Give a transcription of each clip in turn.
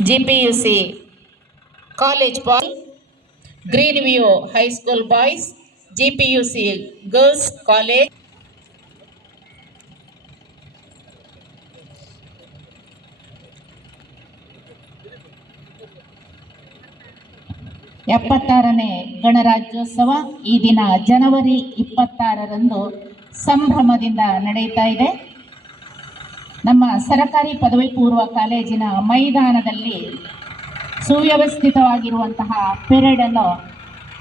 GPUC College Ball, Greenview High School Boys, GPUC Girls College. ಎಪ್ಪತ್ತಾರನೇ ಗಣರಾಜ್ಯೋತ್ಸವ ಈ ದಿನ ಜನವರಿ 26ರಂದು ಸಂಭ್ರಮದಿಂದ ನಡೆಯುತ್ತಾ ಇದೆ. ನಮ್ಮ ಸರಕಾರಿ ಪದವಿ ಪೂರ್ವ ಕಾಲೇಜಿನ ಮೈದಾನದಲ್ಲಿ ಸುವ್ಯವಸ್ಥಿತವಾಗಿರುವಂತಹ ಪೆರೇಡ್ ಅನ್ನು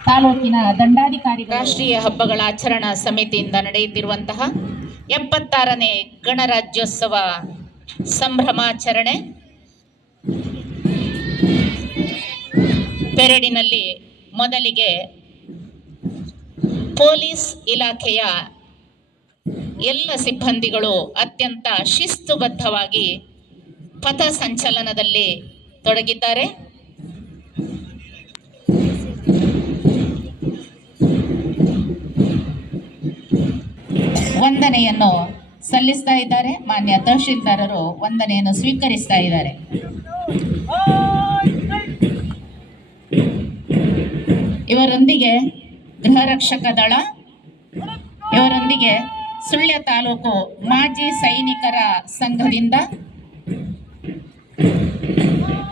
ತಾಲೂಕಿನ ದಂಡಾಧಿಕಾರಿ ರಾಷ್ಟ್ರೀಯ ಹಬ್ಬಗಳ ಆಚರಣಾ ಸಮಿತಿಯಿಂದ ನಡೆಯುತ್ತಿರುವಂತಹ 76ನೇ ಗಣರಾಜ್ಯೋತ್ಸವ ಸಂಭ್ರಮಾಚರಣೆ. ಪೆರೇಡಿನಲ್ಲಿ ಮೊದಲಿಗೆ ಪೊಲೀಸ್ ಇಲಾಖೆಯ ಎಲ್ಲ ಸಿಬ್ಬಂದಿಗಳು ಅತ್ಯಂತ ಶಿಸ್ತುಬದ್ಧವಾಗಿ ಪಥ ಸಂಚಲನದಲ್ಲಿ ತೊಡಗಿದ್ದಾರೆ. ವಂದನೆಯನ್ನು ಸಲ್ಲಿಸ್ತಾ ಇದ್ದಾರೆ. ಮಾನ್ಯ ತಹಶೀಲ್ದಾರರು ವಂದನೆಯನ್ನು ಸ್ವೀಕರಿಸ್ತಾ ಇದ್ದಾರೆ. ಇವರೊಂದಿಗೆ ಗೃಹ ರಕ್ಷಕ ದಳ, ಇವರೊಂದಿಗೆ ಸುಳ್ಯ ತಾಲೂಕು ಮಾಜಿ ಸೈನಿಕರ ಸಂಘದಿಂದ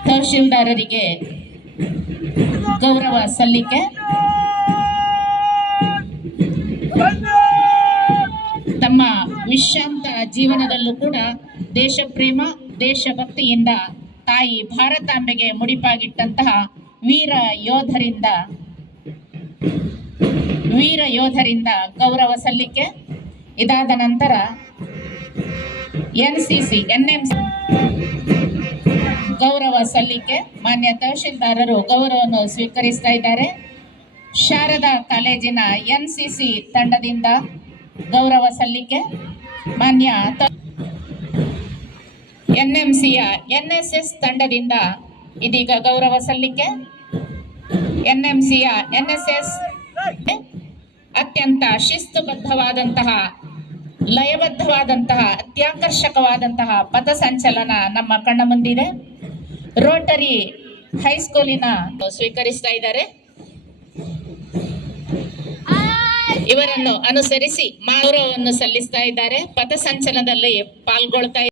ತಹಶೀಲ್ದಾರರಿಗೆ ಗೌರವ ಸಲ್ಲಿಕೆ, ತಮ್ಮ ವಿಶ್ರಾಂತ ಜೀವನದಲ್ಲೂ ಕೂಡ ದೇಶ ಪ್ರೇಮ ದೇಶಭಕ್ತಿಯಿಂದ ತಾಯಿ ಭಾರತಾಂಬೆಗೆ ಮುಡಿಪಾಗಿಟ್ಟಂತಹ ವೀರ ಯೋಧರಿಂದ ಗೌರವ ಸಲ್ಲಿಕೆ. ಇದಾದ ನಂತರ NMC ಗೌರವ ಸಲ್ಲಿಕೆ. ಮಾನ್ಯ ತಹಶೀಲ್ದಾರರು ಗೌರವವನ್ನು ಸ್ವೀಕರಿಸ್ತಾ ಇದ್ದಾರೆ. ಶಾರದಾ ಕಾಲೇಜಿನ NCC ತಂಡದಿಂದ ಗೌರವ ಸಲ್ಲಿಕೆ. ಮಾನ್ಯ NMCಯ NSS ತಂಡದಿಂದ ಇದೀಗ ಗೌರವ ಸಲ್ಲಿಕೆ. NMCಯ NSS ಅತ್ಯಂತ ಶಿಸ್ತುಬದ್ಧವಾದಂತಹ ಲಯಬದ್ಧವಾದಂತಹ ಅತ್ಯಾಕರ್ಷಕವಾದಂತಹ ಪಥಸಂಚಲನ ನಮ್ಮ ಕಣ್ಣ ಮುಂದಿದೆ. ರೋಟರಿ ಹೈಸ್ಕೂಲಿನ ಸ್ವೀಕರಿಸ್ತಾ ಇದ್ದಾರೆ. ಇವರನ್ನು ಅನುಸರಿಸಿ ಗೌರವವನ್ನು ಸಲ್ಲಿಸ್ತಾ ಇದ್ದಾರೆ. ಪಥಸಂಚಲನದಲ್ಲಿ ಪಾಲ್ಗೊಳ್ತಾ